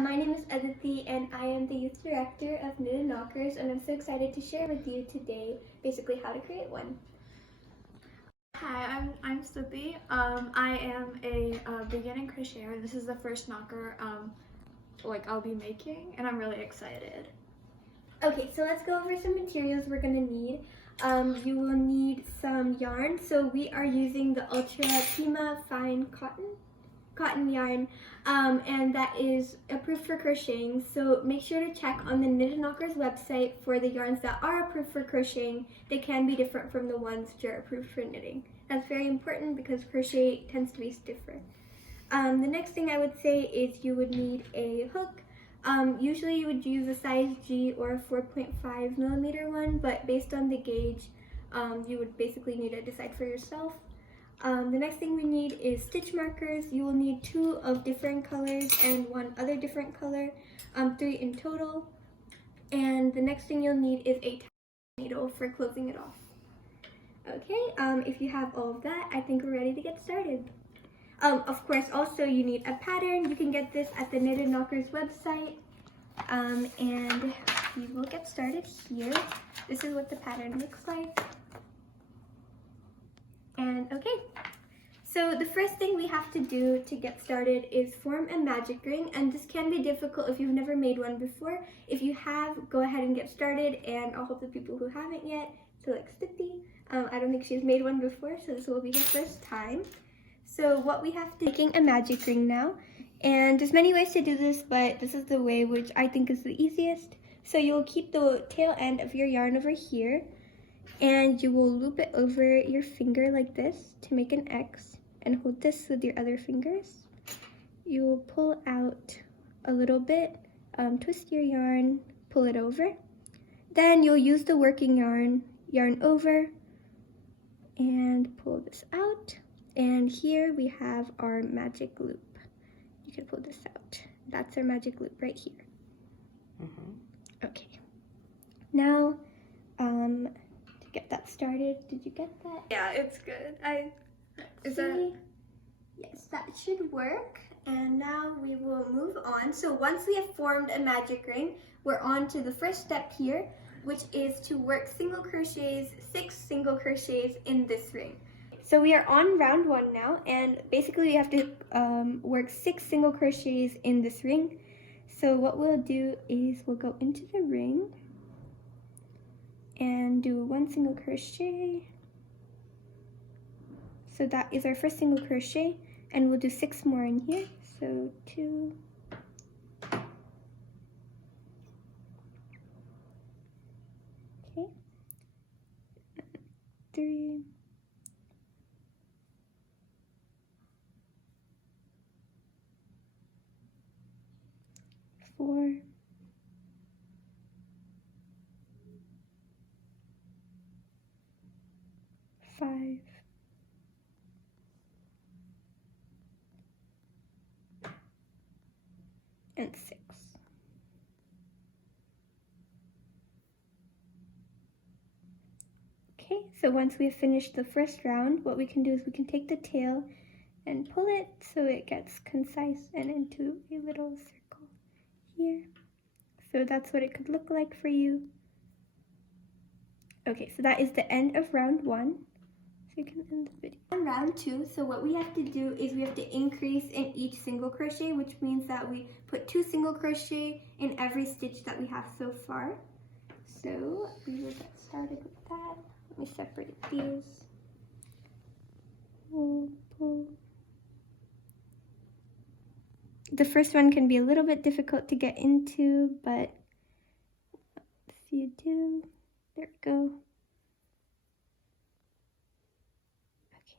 My name is Aditi and I am the youth director of Knitted Knockers, and I'm so excited to share with you today basically how to create one. Hi, I'm Stuti. I am a beginning crocheter. This is the first knocker I'll be making, and I'm really excited. Okay, so let's go over some materials we're going to need. You will need some yarn. So we are using the Ultra Pima Fine cotton yarn, and that is approved for crocheting. So make sure to check on the Knitted Knockers website for the yarns that are approved for crocheting. They can be different from the ones that are approved for knitting. That's very important because crochet tends to be stiffer. The next thing I would say is you would need a hook. Usually you would use a size G or a 4.5 millimeter one, but based on the gauge, you would basically need to decide for yourself. The next thing we need is stitch markers. You will need 2 of different colors and 1 other different color, 3 in total. And the next thing you'll need is a needle for closing it off. Okay, if you have all of that, I think we're ready to get started. Of course, also you need a pattern. You can get this at the Knitted Knockers website. And we will get started here. This is what the pattern looks like. And okay, so the first thing we have to do to get started is form a magic ring, and this can be difficult if you've never made one before. If you have, go ahead and get started, and I'll help the people who haven't yet. So like Stippy, I don't think she's made one before, so this will be her first time. So what we have to making a magic ring now, and there's many ways to do this, but this is the way which I think is the easiest. So you'll keep the tail end of your yarn over here, and you will loop it over your finger like this to make an X, and hold this with your other fingers. You will pull out a little bit, twist your yarn, pull it over. Then you'll use the working yarn over, and pull this out. And here we have our magic loop. You can pull this out. That's our magic loop right here. Okay. Now, to get that started, did you get that? Yeah, it's good. Yes, that should work. And now we will move on. So once we have formed a magic ring, we're on to the first step here, which is to work 6 single crochets in this ring. So we are on round 1 now, and basically we have to work 6 single crochets in this ring. So what we'll do is we'll go into the ring and do 1 single crochet. So that is our first single crochet, and we'll do 6 more in here. So 2, 3, 4, 5, and 6. Okay, so once we've finished the first round, what we can do is we can take the tail and pull it so it gets concise and into a little circle here. So that's what it could look like for you. Okay, so that is the end of round 1. So you can end the video. On round 2, so what we have to do is we have to increase in each single crochet, which means that we put 2 single crochet in every stitch that we have so far. So we will get started with that. Let me separate these. Pull. The first one can be a little bit difficult to get into, but once you do, there we go. Okay.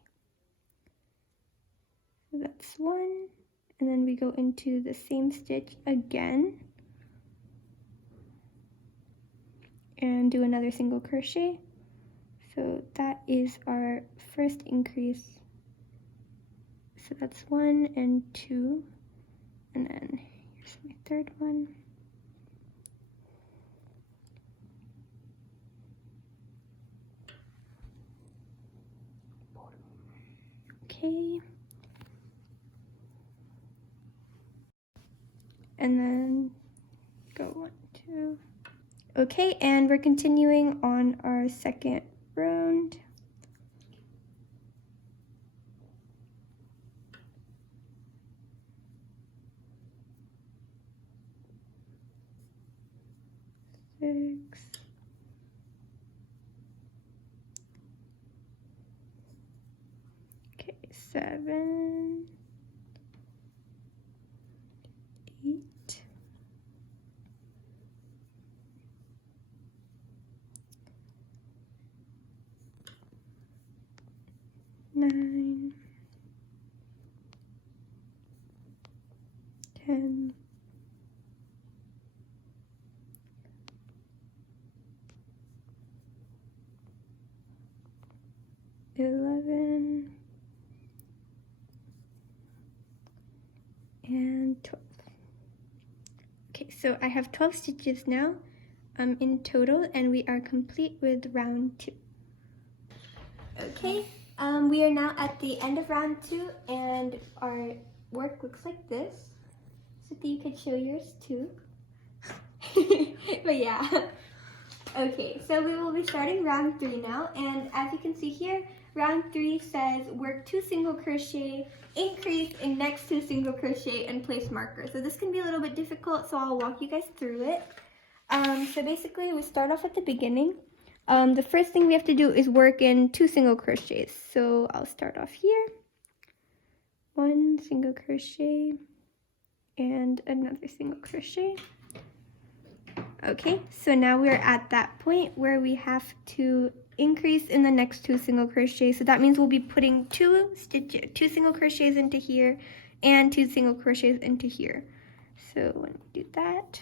So that's 1, and then we go into the same stitch again and do another single crochet. So that is our first increase. So that's 1 and 2, and then here's my third one. Okay. and then go 1, 2. Okay, and we're continuing on our second round. Six. Okay, 7, 8, 9, 10, 11, and 12. Okay, so I have 12 stitches now in total, and we are complete with round 2. Okay, we are now at the end of round 2, and our work looks like this. So that you could show yours too. But yeah. Okay, so we will be starting round 3 now, and as you can see here, round 3 says work 2 single crochet, increase in next 2 single crochet, and place marker. So this can be a little bit difficult, so I'll walk you guys through it. So basically we start off at the beginning. The first thing we have to do is work in 2 single crochets. So I'll start off here, 1 single crochet, and another single crochet. Okay, so now we're at that point where we have to increase in the next 2 single crochets. So that means we'll be putting 2 single crochets into here and 2 single crochets into here. So when we do that,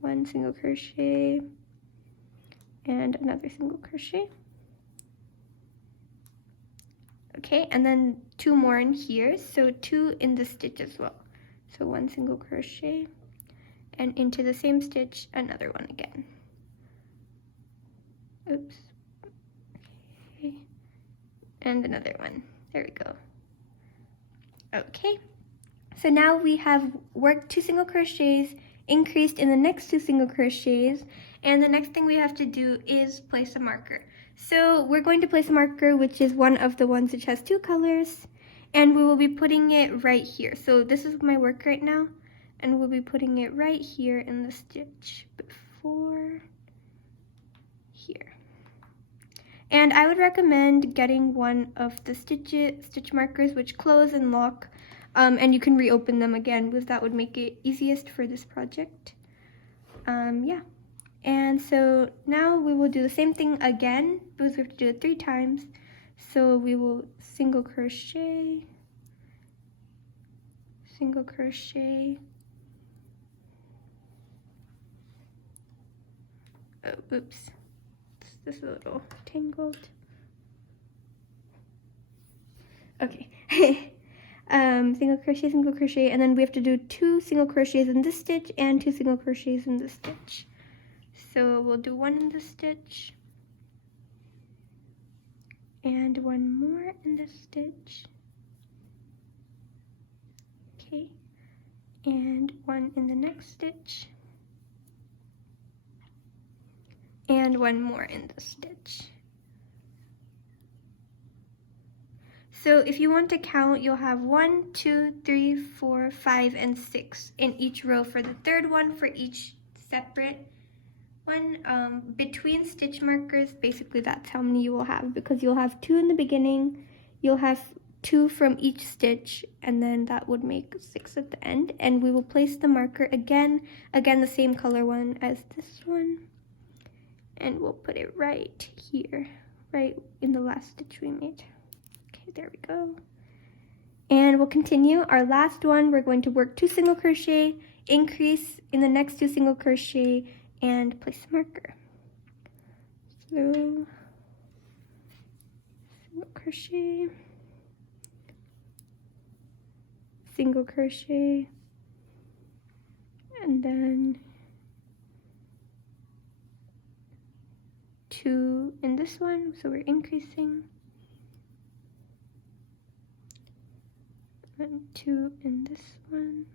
1 single crochet and another single crochet. Okay, and then 2 more in here, so 2 in the stitch as well. So 1 single crochet, and into the same stitch, another one again. Oops. Okay. And another one. There we go. Okay. So now we have worked 2 single crochets, increased in the next 2 single crochets, and the next thing we have to do is place a marker. So we're going to place a marker, which is one of the ones which has 2 colors, and we will be putting it right here. So this is my work right now, and we'll be putting it right here in the stitch before here. And I would recommend getting one of the stitch markers which close and lock, and you can reopen them again because that would make it easiest for this project. Yeah. And so now we will do the same thing again because we have to do it 3 times. So we will single crochet, single crochet. Oh, oops, this is a little tangled. Okay. Single crochet, and then we have to do 2 single crochets in this stitch and 2 single crochets in this stitch. So we'll do 1 in this stitch and 1 more in this stitch. Okay, and 1 in the next stitch. And 1 more in the stitch. So if you want to count, you'll have 1, 2, 3, 4, 5, and 6 in each row for the third one for each separate one. Between stitch markers, basically that's how many you will have, because you'll have 2 in the beginning, you'll have 2 from each stitch, and then that would make 6 at the end. And we will place the marker again the same color one as this one. And we'll put it right here, right in the last stitch we made. Okay, there we go. And we'll continue. Our last one, we're going to work 2 single crochet, increase in the next 2 single crochet, and place a marker. So, single crochet, single crochet, and then 2 in this one, so we're increasing, and 2 in this one,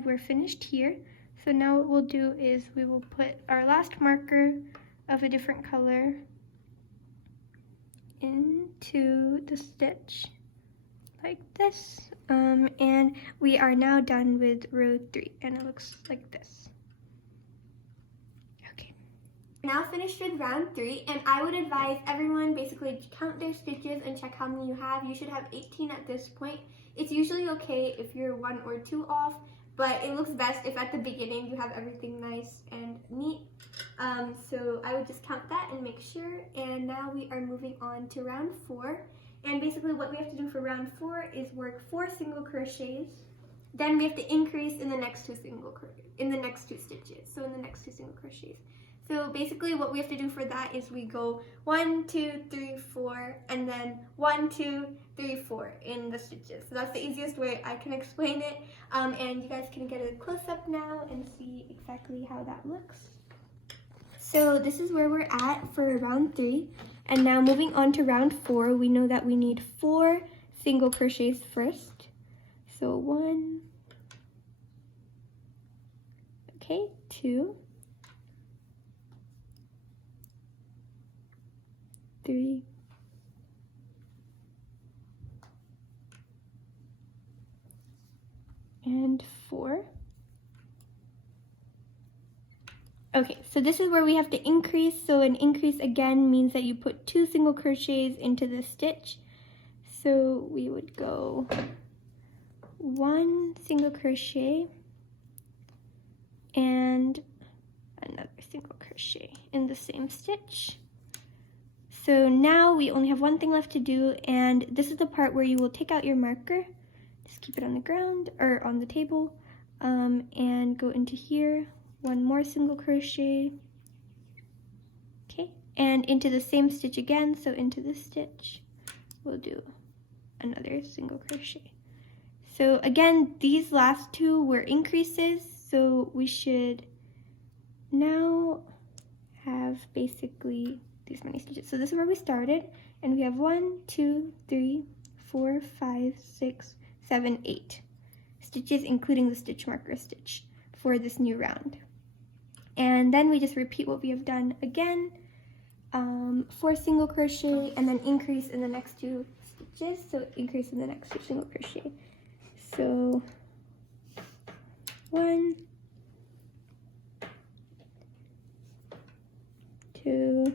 and we're finished here. So now what we'll do is we will put our last marker of a different color into the stitch like this. And we are now done with row 3, and it looks like this. Okay. Now finished with round 3, and I would advise everyone basically count their stitches and check how many you have. You should have 18 at this point. It's usually okay if you're 1 or 2 off, but it looks best if at the beginning you have everything nice and neat. So I would just count that and make sure. And now we are moving on to round 4. And basically what we have to do for round 4 is work 4 single crochets. Then we have to increase in the next 2 stitches. So in the next 2 single crochets. So basically what we have to do for that is we go 1, 2, 3, 4, and then 1, 2, 3, 4 in the stitches. So that's the easiest way I can explain it. And you guys can get a close-up now and see exactly how that looks. So this is where we're at for round 3. And now moving on to round 4, we know that we need 4 single crochets first. So 1, okay, 2, 3, 4. Okay, so this is where we have to increase. So an increase again means that you put 2 single crochets into the stitch. So we would go 1 single crochet and another single crochet in the same stitch. So now we only have one thing left to do, and this is the part where you will take out your marker. Just keep it on the ground or on the table, and go into here. 1 more single crochet, okay, and into the same stitch again. So into this stitch we'll do another single crochet. So again, these last 2 were increases, so we should now have basically these many stitches. So this is where we started, and we have 1, 2, 3, 4, 5, 6, 7, 8 stitches, including the stitch marker stitch for this new round. And then we just repeat what we have done again, 4 single crochet, and then increase in the next 2 stitches. So increase in the next 2 single crochet. So 1, 2,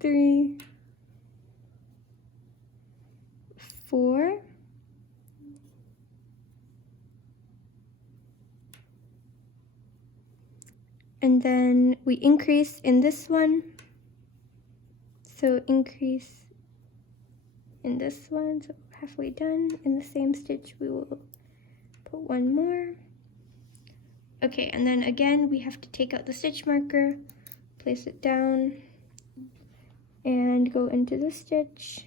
3, 4, and then we increase in this one. So increase in this one, so halfway done. In the same stitch we will put 1 more. Okay, and then again we have to take out the stitch marker, place it down, and go into the stitch.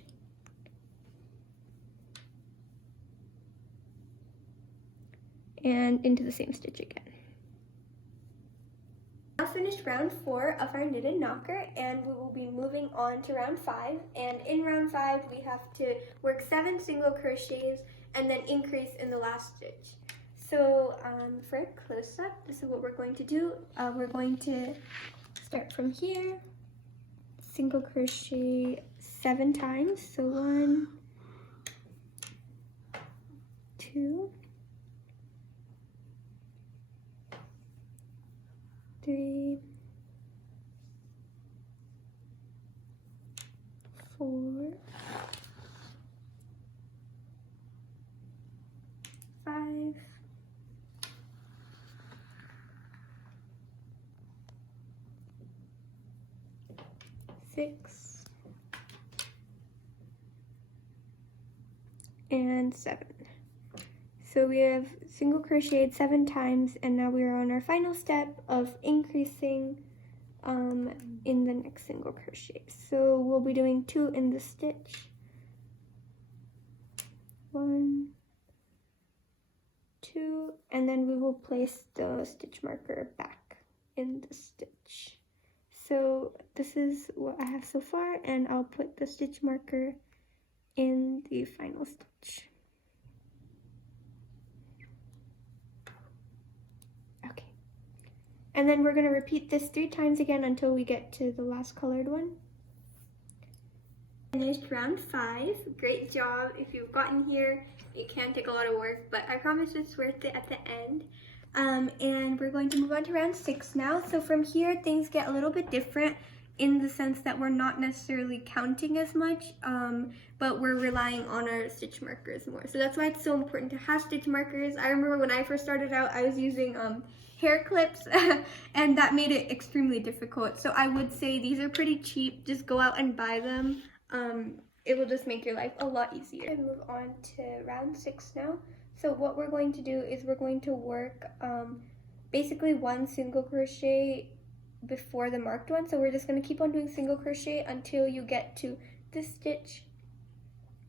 And into the same stitch again. Now finished round 4 of our knitted knocker, and we will be moving on to round 5. And in round 5 we have to work 7 single crochets and then increase in the last stitch. So for a close-up, this is what we're going to do. We're going to start from here, single crochet 7 times. So 1, 2, 3, 4, 5, 6, and 7. So we have single crocheted 7 times, and now we are on our final step of increasing in the next single crochet. So we'll be doing 2 in the stitch. 1, 2, and then we will place the stitch marker back in the stitch. So this is what I have so far, and I'll put the stitch marker in the final stitch. Okay. And then we're going to repeat this 3 times again until we get to the last colored one. Finished round 5. Great job. If you've gotten here, it can take a lot of work, but I promise it's worth it at the end. And we're going to move on to round 6 now. So from here, things get a little bit different in the sense that we're not necessarily counting as much, but we're relying on our stitch markers more. So that's why it's so important to have stitch markers. I remember when I first started out, I was using hair clips and that made it extremely difficult. So I would say these are pretty cheap. Just go out and buy them. It will just make your life a lot easier. And move on to round 6 now. So what we're going to do is we're going to work basically 1 single crochet before the marked one. So we're just going to keep on doing single crochet until you get to this stitch,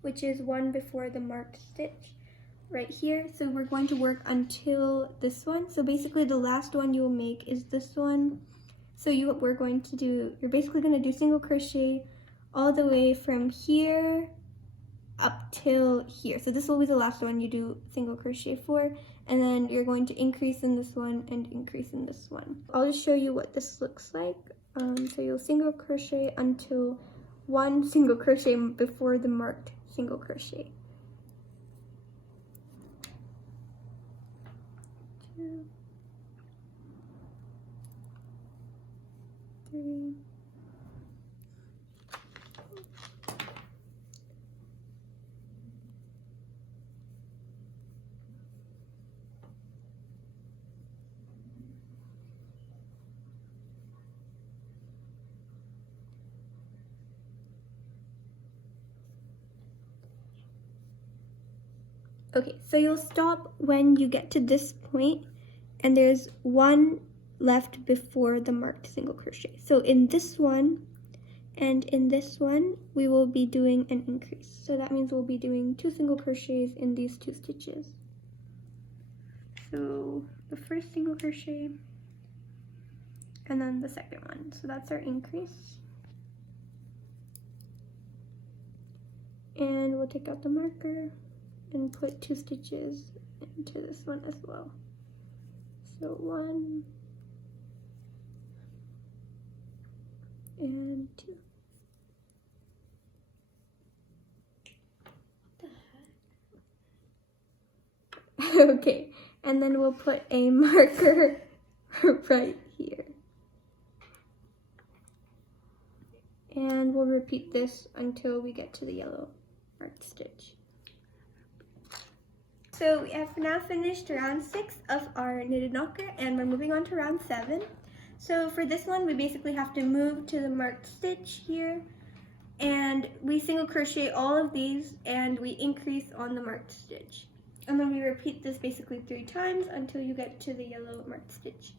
which is 1 before the marked stitch right here. So we're going to work until this one. So basically the last one you will make is this one. So you're basically going to do single crochet all the way from here up till here. So this will be the last one you do single crochet for, and then you're going to increase in this one and increase in this one. I'll just show you what this looks like. So you'll single crochet until 1 single crochet before the marked single crochet. 2, 3, okay, so you'll stop when you get to this point, and there's 1 left before the marked single crochet. So in this one and in this one, we will be doing an increase. So that means we'll be doing 2 single crochets in these 2 stitches. So the first single crochet, and then the second one. So that's our increase. And we'll take out the marker and put 2 stitches into this one as well. So 1 and 2. Okay, and then we'll put a marker right here. And we'll repeat this until we get to the yellow marked stitch. So we have now finished round 6 of our knitted knocker, and we're moving on to round 7. So for this one, we basically have to move to the marked stitch here, and we single crochet all of these, and we increase on the marked stitch. And then we repeat this basically 3 times until you get to the yellow marked stitch.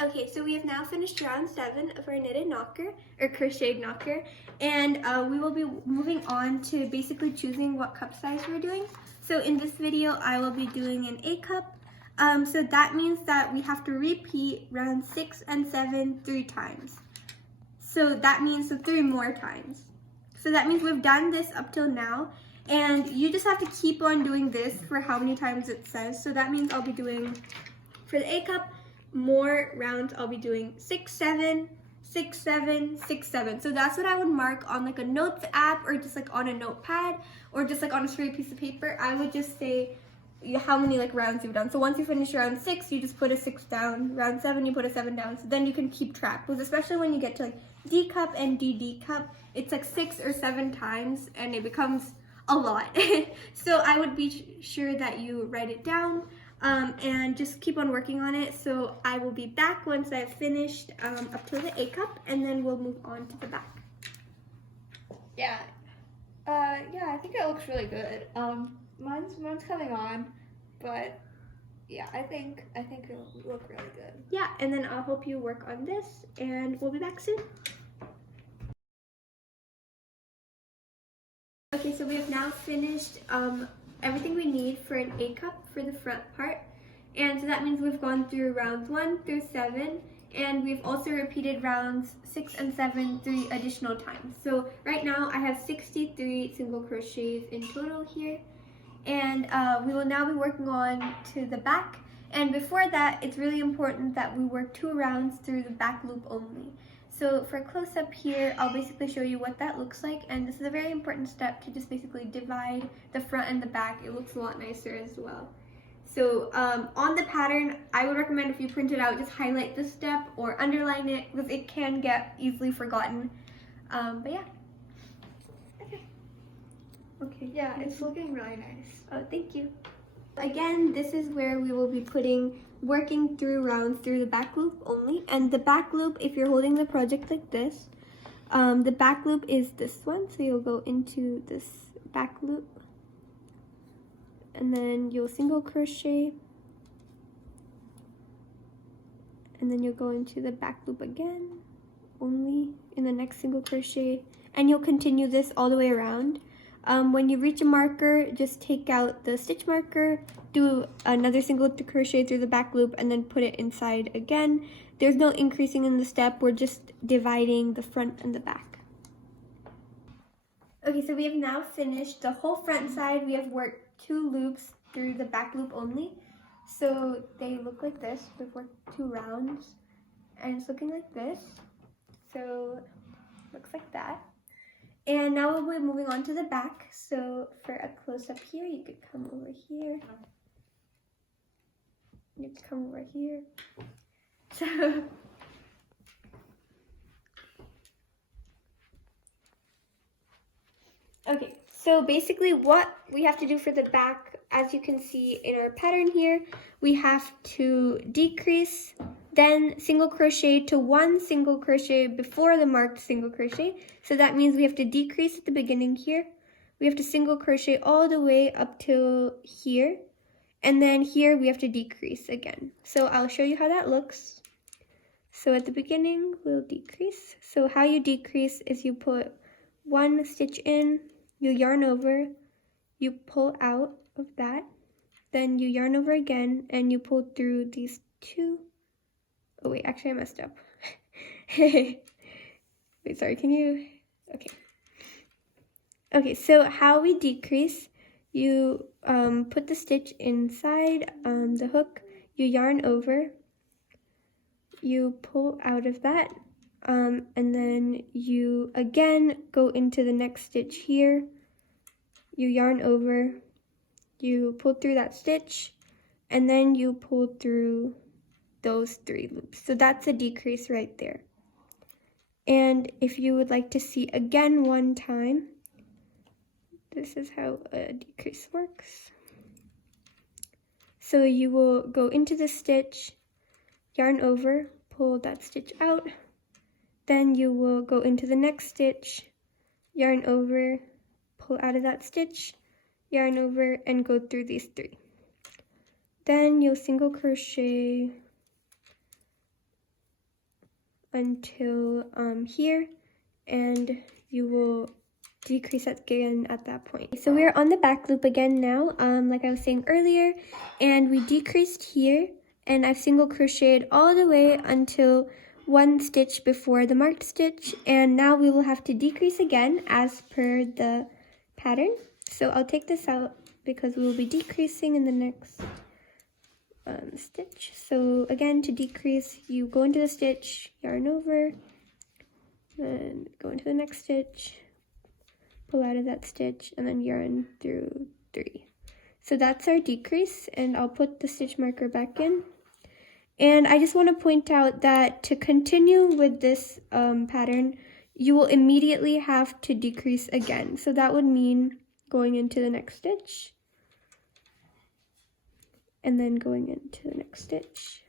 Okay, so we have now finished round 7 of our knitted knocker, or crocheted knocker, and we will be moving on to basically choosing what cup size we're doing. So in this video, I will be doing an A cup. So that means that we have to repeat round 6 and 7 3 times. So that means 3 more times. So that means we've done this up till now, and you just have to keep on doing this for how many times it says. So that means I'll be doing, for the A cup, more rounds. I'll be doing 6, 7, 6, 7, 6, 7. So that's what I would mark on like a notes app, or just like on a notepad, or just like on a straight piece of paper. I would just say how many like rounds you've done. So once you finish round 6, you just put a 6 down. Round 7, you put a 7 down. So then you can keep track. Because especially when you get to like D cup and DD cup, it's like 6 or 7 times, and it becomes a lot. So I would be sure that you write it down. And just keep on working on it. So I will be back once I've finished up to the A cup, and then we'll move on to the back. Yeah, I think it looks really good. Mine's coming on, but yeah, I think it'll look really good. Yeah, and then I'll help you work on this, and we'll be back soon. Okay, so we have now finished everything we need for an A cup for the front part, and so that means we've gone through rounds 1 through 7, and we've also repeated rounds 6 and 7 3 additional times. So right now I have 63 single crochets in total here, and we will now be working on to the back. And before that, it's really important that we work 2 rounds through the back loop only. So for close up here, I'll basically show you what that looks like, and this is a very important step to just basically divide the front and the back. It looks a lot nicer as well. So on the pattern, I would recommend if you print it out, just highlight this step or underline it, because it can get easily forgotten. But yeah. Okay. Yeah, it's looking really nice. Oh, thank you. Again, this is where we will be working through rounds through the back loop only. And the back loop, if you're holding the project like this, the back loop is this one. So you'll go into this back loop, and then you'll single crochet, and then you'll go into the back loop again, only in the next single crochet, and you'll continue this all the way around. When you reach a marker, just take out the stitch marker, do another single crochet through the back loop, and then put it inside again. There's no increasing in the step, we're just dividing the front and the back. Okay, so we have now finished the whole front side. We have worked 2 loops through the back loop only. So they look like this. We've worked 2 rounds, and it's looking like this. So looks like that. And now we'll be moving on to the back. So for a close-up here, you could come over here. You could come over here. So okay, so basically what we have to do for the back, as you can see in our pattern here, we have to decrease, then single crochet to 1 single crochet before the marked single crochet. So that means we have to decrease at the beginning here. We have to single crochet all the way up till here. And then here we have to decrease again. So I'll show you how that looks. So at the beginning, we'll decrease. So how you decrease is you put 1 stitch in, you yarn over, you pull out of that, then you yarn over again, and you pull through these 2. Oh wait, actually I messed up. Wait, sorry, can you? Okay. Okay, so how we decrease, you put the stitch inside the hook, you yarn over, you pull out of that, and then you again go into the next stitch here, you yarn over, you pull through that stitch, and then you pull through those 3 loops. So that's a decrease right there. And if you would like to see again one time, this is how a decrease works. So you will go into the stitch, yarn over, pull that stitch out, then you will go into the next stitch, yarn over, pull out of that stitch, yarn over, and go through these 3. Then you'll single crochet until here, and you will decrease again at that point. So we're on the back loop again now, like I was saying earlier, and we decreased here, and I've single crocheted all the way until 1 stitch before the marked stitch, and now we will have to decrease again as per the pattern. So I'll take this out because we will be decreasing in the next stitch. So again, to decrease, you go into the stitch, yarn over, then go into the next stitch, pull out of that stitch, and then yarn through 3. So that's our decrease, and I'll put the stitch marker back in. And I just want to point out that to continue with this pattern, you will immediately have to decrease again. So that would mean going into the next stitch, and then going into the next stitch,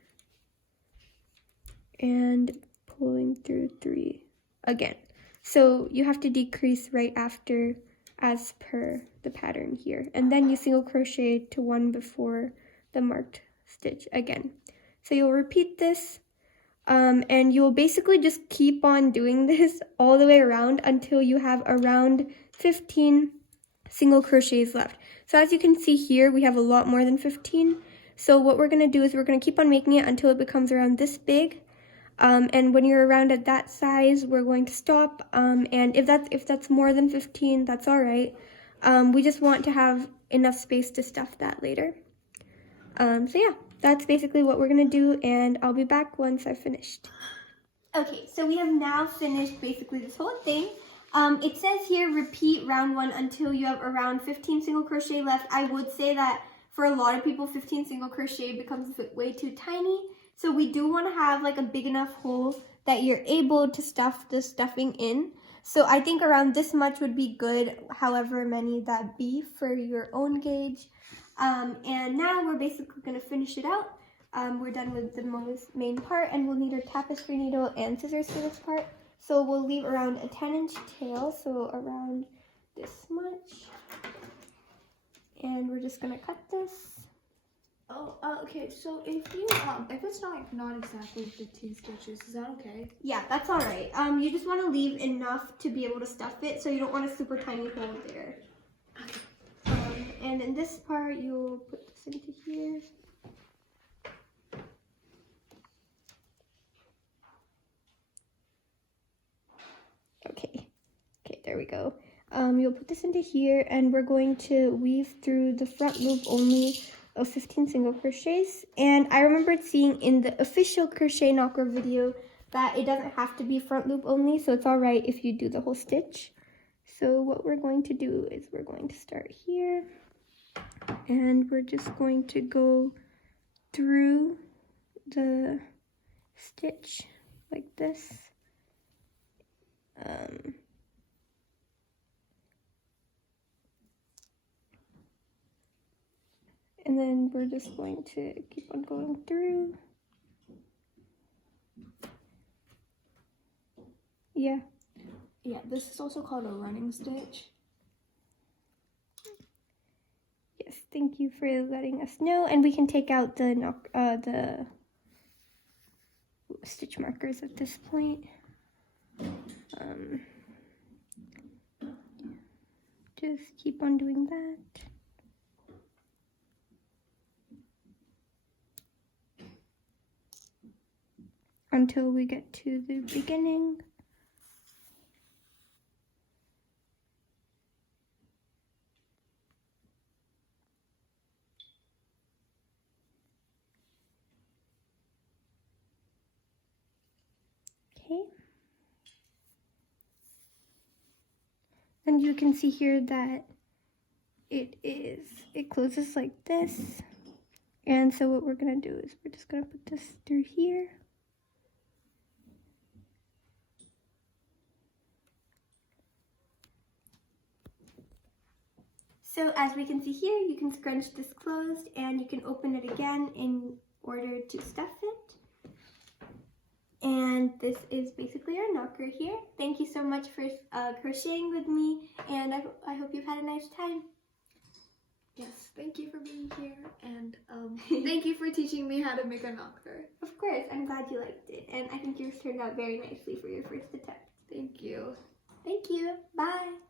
and pulling through 3 again. So you have to decrease right after as per the pattern here, and then you single crochet to 1 before the marked stitch again. So you'll repeat this, and you'll basically just keep on doing this all the way around until you have around 15 single crochets left. So as you can see here, we have a lot more than 15. So what we're going to do is we're going to keep on making it until it becomes around this big. And when you're around at that size, we're going to stop. And if that's more than 15, that's all right. We just want to have enough space to stuff that later. So yeah, that's basically what we're gonna do, and I'll be back once I've finished. Okay, so we have now finished basically this whole thing. It says here, repeat round 1 until you have around 15 single crochet left. I would say that for a lot of people, 15 single crochet becomes way too tiny. So we do want to have like a big enough hole that you're able to stuff the stuffing in. So I think around this much would be good, however many that be for your own gauge. And now we're basically going to finish it out. We're done with the most main part, and we'll need our tapestry needle and scissors for this part. So we'll leave around a 10-inch tail, so around this much. And we're just going to cut this. Oh, okay. So if it's not exactly 15 stitches, is that okay? Yeah, that's all right. You just want to leave enough to be able to stuff it, so you don't want a super tiny hole there. And in this part, you'll put this into here. Okay, there we go. You'll put this into here, and we're going to weave through the front loop only of 15 single crochets. And I remembered seeing in the official crochet knocker video that it doesn't have to be front loop only, so it's all right if you do the whole stitch. So what we're going to do is we're going to start here, and we're just going to go through the stitch like this. And then we're just going to keep on going through. Yeah, this is also called a running stitch. Yes, thank you for letting us know. And we can take out the stitch markers at this point. Just keep on doing that. Until we get to the beginning. Okay. And you can see here that it closes like this. And so what we're gonna do is we're just gonna put this through here. So as we can see here, you can scrunch this closed and you can open it again in order to stuff it. And this is basically our knocker here. Thank you so much for crocheting with me, and I hope you've had a nice time. Yes, thank you for being here, and thank you for teaching me how to make a knocker. Of course, I'm glad you liked it, and I think yours turned out very nicely for your first attempt. Thank you. Thank you. Bye.